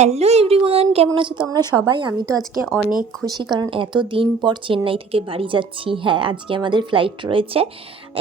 Hello everyone, কেমন আছো তোমরা সবাই? আমি তো আজকে অনেক খুশি, কারণ এত দিন পর চেন্নাই থেকে বাড়ি যাচ্ছি। হ্যাঁ, আজকে আমাদের ফ্লাইট রয়েছে।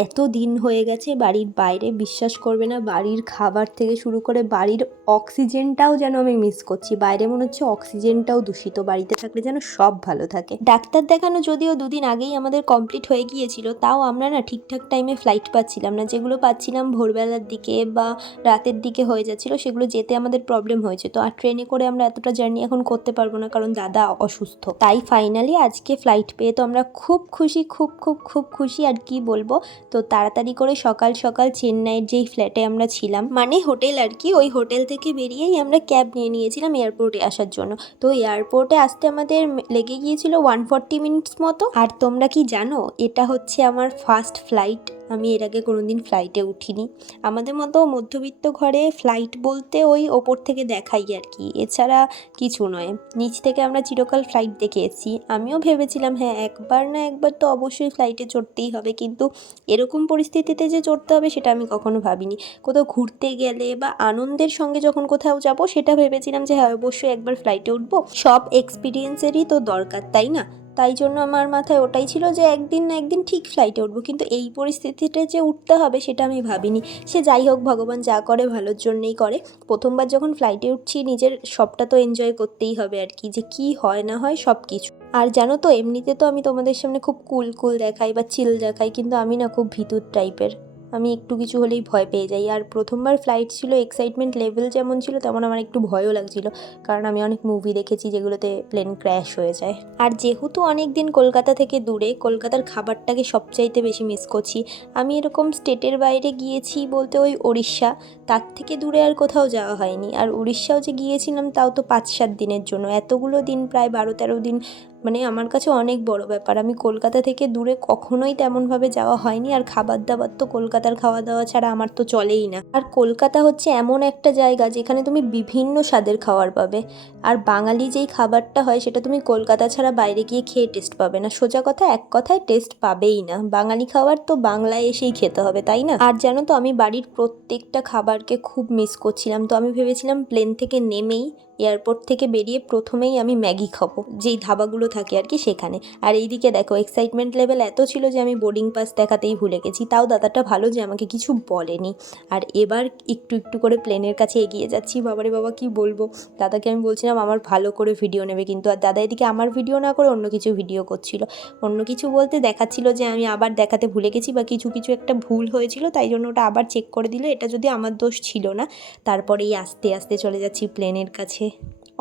এত দিন হয়ে গেছে বাড়ির বাইরে, বিশ্বাস করবে না, বাড়ির খাবার থেকে শুরু করে বাড়ির অক্সিজেনটাও যেন আমি মিস করছি। বাইরে মনে হচ্ছে অক্সিজেনটাও দূষিত, বাড়িতে থাকলে যেন সব ভালো থাকে। ডাক্তার দেখানো যদিও দুদিন আগেই আমাদের কমপ্লিট হয়ে গিয়েছিল, তাও আমরা না ঠিকঠাক টাইমে ফ্লাইট পাচ্ছিলাম না। যেগুলো পাচ্ছিলাম ভোরবেলার দিকে বা রাতের দিকে হয়ে যাচ্ছিলো, সেগুলো যেতে আমাদের প্রবলেম হয়েছে। তো আর ট্রেনে করে আমরা এতটা জার্নি এখন করতে পারবো না, কারণ দাদা অসুস্থ। তাই ফাইনালি আজকে ফ্লাইট পেয়ে তো আমরা খুব খুশি, খুব খুব খুব খুশি, আর কি বলবো। তো তাড়াতাড়ি করে সকাল সকাল চেন্নাইয়ের যেই ফ্ল্যাটে আমরা ছিলাম, মানে হোটেল আর কি, ওই হোটেল থেকে বেরিয়েই আমরা ক্যাব নিয়ে নিয়েছিলাম এয়ারপোর্টে আসার জন্য। তো এয়ারপোর্টে আসতে আমাদের লেগে গিয়েছিল 140 মিনিটস মতো। আর তোমরা কি জানো, এটা হচ্ছে আমার ফার্স্ট ফ্লাইট। আমি এর আগে কোনোদিন ফ্লাইটে উঠিনি। আমাদের মতো মধ্যবিত্ত ঘরে ফ্লাইট বলতে ওই ওপর থেকে দেখাই আর কি, এছাড়া কিছু নয়। নিচ থেকে আমরা চিরকাল ফ্লাইট দেখে এসেছি। আমিও ভেবেছিলাম হ্যাঁ, একবার না একবার তো অবশ্যই ফ্লাইটে চড়তেই হবে, কিন্তু এরকম পরিস্থিতিতে যে চড়তে হবে সেটা আমি কখনো ভাবিনি। কোথাও ঘুরতে গেলে বা আনন্দের সঙ্গে যখন কোথাও যাব, সেটা ভেবেছিলাম যে হ্যাঁ, অবশ্যই একবার ফ্লাইটে উঠবো। সব এক্সপিরিয়েন্সেরই তো দরকার, তাই না? তাই জন্য আমার মাথায় ওটাই ছিল যে একদিন না একদিন ঠিক ফ্লাইটে উঠবো, কিন্তু এই পরিস্থিতিতে যে উঠতে হবে সেটা আমি ভাবিনি। সে যাই হোক, ভগবান যা করে ভালোর জন্যই করে। প্রথমবার যখন ফ্লাইটে উঠছি, নিজের সবটা তো এনজয় করতেই হবে আর কি, যে কি হয় না হয় সব কিছু। আর জানো তো, এমনিতে তো আমি তোমাদের সামনে খুব কুল কুল দেখাই বা চিল দেখাই, কিন্তু আমি না খুব ভীতুর টাইপের। আমি একটু কিছু হলেই ভয় পেয়ে যাই। আর প্রথমবার ফ্লাইট ছিল, এক্সাইটমেন্ট লেভেল যেমন ছিল তেমন আমার একটু ভয়ও লাগছিল, কারণ আমি অনেক মুভি দেখেছি যেগুলোতে প্লেন ক্র্যাশ হয়ে যায়। আর যেহেতু অনেক দিন কলকাতা থেকে দূরে, কলকাতার খাবারটাকে সবচাইতে বেশি মিস করছি। আমি এরকম স্টেটের বাইরে গিয়েছি বলতে ওই ওড়িশা, তার থেকে দূরে আর কোথাও যাওয়া হয়নি। আর উড়িষ্যাও যে গিয়েছিলাম তাও তো 5-7 দিনের জন্য। এতগুলো দিন, প্রায় 12-13 দিন, মানে আমার কাছে অনেক বড় ব্যাপার। আমি কলকাতা থেকে দূরে কখনোই তেমনভাবে যাওয়া হয়নি। আর খাবার দাবার তো কলকাতার খাওয়া দাওয়া ছাড়া আমার তো চলেই না। আর কলকাতা হচ্ছে এমন একটা জায়গা যেখানে তুমি বিভিন্ন স্বাদের খাবার পাবে। আর বাঙালি যেই খাবারটা হয় সেটা তুমি কলকাতা ছাড়া বাইরে গিয়ে খেয়ে টেস্ট পাবে না। সোজা কথা, এক কথায় টেস্ট পাবেই না। বাঙালি খাবার তো বাংলায় এসেই খেতে হবে, তাই না? আর জানো তো, আমি বাড়ির প্রত্যেকটা খাবারকে খুব মিস করছিলাম। তো আমি ভেবেছিলাম প্লেন থেকে নেমেই, এয়ারপোর্ট থেকে বেরিয়ে প্রথমেই আমি ম্যাগি খাবো, যেই ধাবাগুলো থাকে আর কি সেখানে। আর এইদিকে দেখো, এক্সাইটমেন্ট লেভেল এত ছিল যে আমি বোর্ডিং পাস দেখাতেই ভুলে গেছি। তাও দাদাটা ভালো যে আমাকে কিছু বলেনি। আর এবার একটু একটু করে প্লেনের কাছে এগিয়ে যাচ্ছি। বাবারে বাবা, কি বলবো। দাদাকে আমি বলছিলাম আমার ভালো করে ভিডিও নেবে, কিন্তু আর দাদা এদিকে আমার ভিডিও না করে অন্য কিছু ভিডিও করছিল। অন্য কিছু বলতে দেখাচ্ছিল যে আমি আবার দেখাতে ভুলে গেছি বা কিছু কিছু একটা ভুল হয়েছিল, তাই জন্য ওটা আবার চেক করে দিল। এটা যদি আমার দোষ ছিল না। তারপরেই আস্তে আস্তে চলে যাচ্ছি প্লেনের কাছে।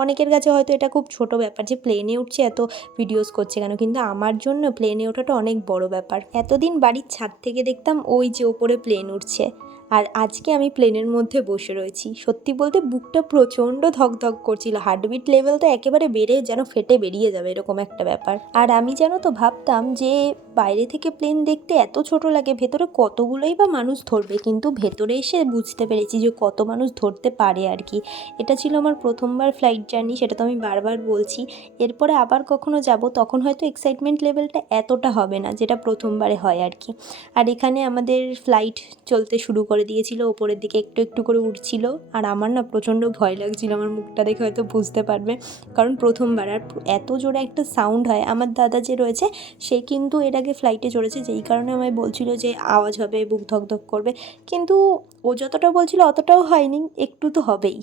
অনেকের কাছে হয়তো এটা খুব ছোট ব্যাপার যে প্লেনে উঠছে এত ভিডিওস করছে কেন, কিন্তু আমার জন্য প্লেনে ওঠাটা অনেক বড় ব্যাপার। এতদিন বাড়ির ছাদ থেকে দেখতাম ওই যে ওপরে প্লেন উঠছে, আর আজকে আমি প্লেনের মধ্যে বসে রয়েছি। সত্যি বলতে বুকটা প্রচণ্ড ধকধক করছিল, হার্টবিট লেভেল তো একেবারে বেড়ে যেন ফেটে বেরিয়ে যাবে, এরকম একটা ব্যাপার। আর আমি যেন তো ভাবতাম যে বাইরে থেকে প্লেন দেখতে এত ছোট লাগে, ভেতরে কতগুলোই বা মানুষ ধরবে, কিন্তু ভেতরে এসে বুঝতে পেরেছি যে কত মানুষ ধরতে পারে আর কি। এটা ছিল আমার প্রথমবার ফ্লাইট জার্নি, সেটা তো আমি বারবার বলছি। এরপরে আবার কখনো যাব, তখন হয়তো এক্সাইটমেন্ট লেভেলটা এতটা হবে না যেটা প্রথমবারে হয় আর কি। আর এখানে আমাদের ফ্লাইট চলতে শুরু করে দিয়েছিল, ওপরের দিকে একটু একটু করে উঠছিল। আর আমার না প্রচণ্ড ভয় লাগছিল, আমার মুখটা দেখে হয়তো বুঝতে পারবে, কারণ প্রথমবার। আর এত জোরে একটা সাউন্ড হয়। আমার দাদা যে রয়েছে, সে কিন্তু এর আগে ফ্লাইটে চড়েছে, যেই কারণে আমায় বলছিল যে আওয়াজ হবে, বুক ধকধক করবে, কিন্তু ও যতটা বলছিল অতটাও হয়নি, একটু তো হবেই।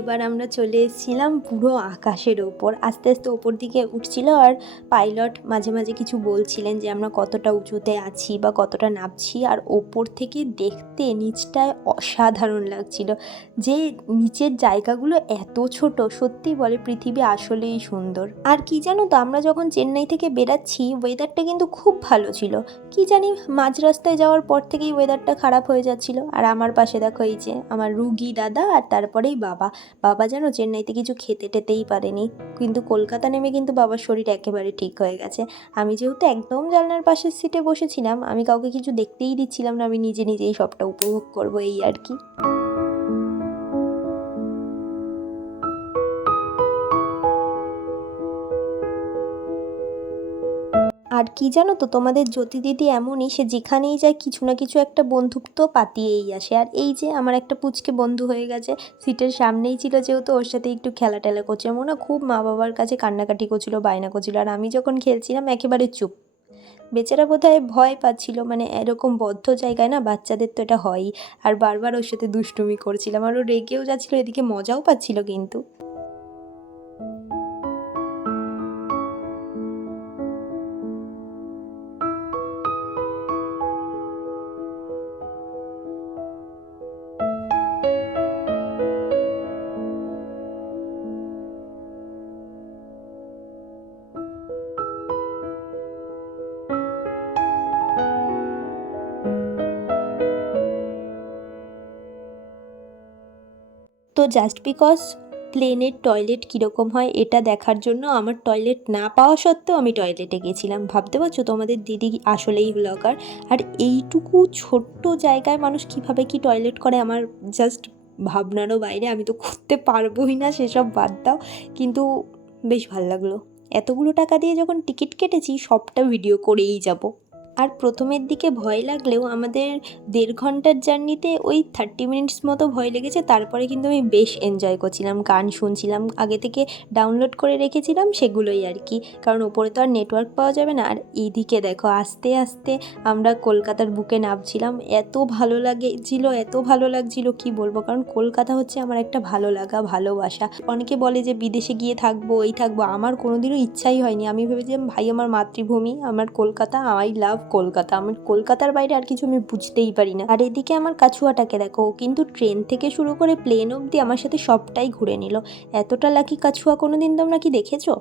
এবার আমরা চলে এসেছিলাম পুরো আকাশের ওপর, আস্তে আস্তে ওপর দিকে উঠছিল। আর পাইলট মাঝে মাঝে কিছু বলছিলেন যে আমরা কতটা উঁচুতে আছি বা কতটা নামছি। আর ওপর থেকে দেখতে নিচটায় অসাধারণ লাগছিল, যে নিচের জায়গাগুলো এত ছোট। সত্যি বলে, পৃথিবী আসলেই সুন্দর। আর কি জানো তো, আমরা যখন চেন্নাই থেকে বেরাচ্ছি, ওয়েদারটা কিন্তু খুব ভালো ছিল। কি জানি, মাঝ রাস্তায় যাওয়ার পর থেকেই ওয়েদারটা খারাপ হয়ে যাচ্ছিল। আর আমার পাশে দেখো, এই যে আমার রুগী দাদা, আর তারপরেই বাবা। বাবা যেন চেন্নাইতে কিছু খেতে টেতেই পারেনি, কিন্তু কলকাতা নেমে কিন্তু বাবার শরীর একেবারে ঠিক হয়ে গেছে। আমি যেহেতু একদম জানলার পাশের সিটে বসেছিলাম, আমি কাউকে কিছু দেখতেই দিচ্ছিলাম না, আমি নিজে নিজেই সবটা উপভোগ করবো, এই আর কি। আর কি জানো তো, তোমাদের জ্যোতি দিদি এমনই, সে যেখানেই যায় কিছু না কিছু একটা বন্ধুত্ব পাতিয়েই আসে। আর এই যে আমার একটা পুচকে বন্ধু হয়ে গেছে, সিটের সামনেই ছিল যেহেতু, ওর সাথে একটু খেলা টেলা করছে, মনে হয় খুব মা বাবার কাছে কান্নাকাটি করছিল, বায়না করছিল, আর আমি যখন খেলছিলাম একেবারে চুপ। বেচারা বোধহয় ভয় পাচ্ছিল, মানে এরকম বদ্ধ জায়গায় না বাচ্চাদের তো এটা হয়ই। আর বারবার ওর সাথে দুষ্টুমি করছিলাম, আর ও রেগেও যাচ্ছিলো, এদিকে মজাও পাচ্ছিল কিন্তু। তো জাস্ট বিকজ প্লেনের টয়লেট কীরকম হয় এটা দেখার জন্য, আমার টয়লেট না পাওয়া সত্ত্বেও আমি টয়লেটে গেছিলাম। ভাবতে পারছো, তোমাদের দিদি আসলেই ব্লগার। আর এইটুকু ছোট্ট জায়গায় মানুষ কিভাবে কি টয়লেট করে আমার জাস্ট ভাবনারও বাইরে। আমি তো করতে পারবোই না, সেসব বাদ দাও। কিন্তু বেশ ভালো লাগলো। এতগুলো টাকা দিয়ে যখন টিকিট কেটেছি, সবটা ভিডিও করেই যাব। আর প্রথমের দিকে ভয় লাগলেও আমাদের 1.5 ঘন্টার জার্নিতে ওই 30 মিনিটস মতো ভয় লেগেছে, তারপরে কিন্তু আমি বেশ এনজয় করছিলাম, গান শুনছিলাম, আগে থেকে ডাউনলোড করে রেখেছিলাম সেগুলোই আর কি, কারণ ওপরে তো আর নেটওয়ার্ক পাওয়া যাবে না। আর এইদিকে দেখো আস্তে আস্তে আমরা কলকাতার বুকে নামছিলাম, এত ভালো লাগছিল, এত ভালো লাগছিল কি বলবো, কারণ কলকাতা হচ্ছে আমার একটা ভালো লাগা, ভালোবাসা। অনেকে বলে যে বিদেশে গিয়ে থাকবো, এই থাকবো, আমার কোনোদিনও ইচ্ছাই হয়নি। আমি ভেবেছিলাম ভাই আমার মাতৃভূমি, আমার কলকাতা, আই লাভ কলকাতা, আমার কলকাতার বাইরে আর কিছু আমি বুঝতেই পারি না। আর এদিকে আমার কাছুয়াটাকে দেখো, ও কিন্তু ট্রেন থেকে শুরু করে প্লেন অবধি আমার সাথে সবটাই ঘুরে নিল। এতটা লাকি কাছুয়া কোনোদিন তোমরা কি দেখেছো?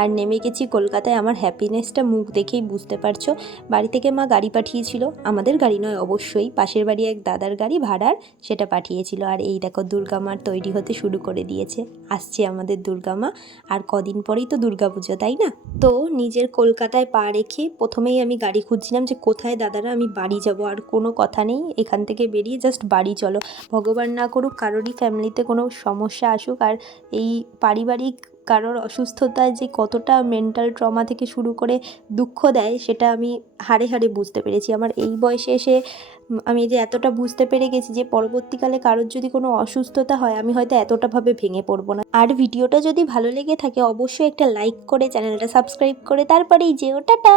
আর নেমে গেছি কলকাতায়, আমার হ্যাপিনেসটা মুখ দেখেই বুঝতে পারছো। বাড়ি থেকে মা গাড়ি পাঠিয়েছিল, আমাদের গাড়ি নয় অবশ্যই, পাশের বাড়ি এক দাদার গাড়ি ভাড়ার, সেটা পাঠিয়েছিল। আর এই দেখো দুর্গা মার তৈরি হতে শুরু করে দিয়েছে, আসছে আমাদের দুর্গা মা। আর কদিন পরেই তো দুর্গাপুজো, তাই না? তো নিজের কলকাতায় পা রেখে প্রথমেই আমি গাড়ি খুঁজছিলাম যে কোথায় দাদারা আমি বাড়ি যাব। আর কোনো কথা নেই, এখান থেকে বেরিয়ে জাস্ট বাড়ি চলো। ভগবান না করুক কারোরই ফ্যামিলিতে কোনো সমস্যা আসুক। আর এই পারিবারিক কারোর অসুস্থতায় যে কতটা মেন্টাল ট্রমা থেকে শুরু করে দুঃখ দেয়, সেটা আমি হাড়ে হাড়ে বুঝতে পেরেছি। আমার এই বয়সে এসে আমি যে এতটা বুঝতে পেরে গেছি যে পরবর্তীকালে কারোর যদি কোনো অসুস্থতা হয়, আমি হয়তো এতটাভাবে ভেঙে পড়বো না। আর ভিডিওটা যদি ভালো লেগে থাকে অবশ্যই একটা লাইক করে চ্যানেলটা সাবস্ক্রাইব করে তারপরেই যেও, টাটা।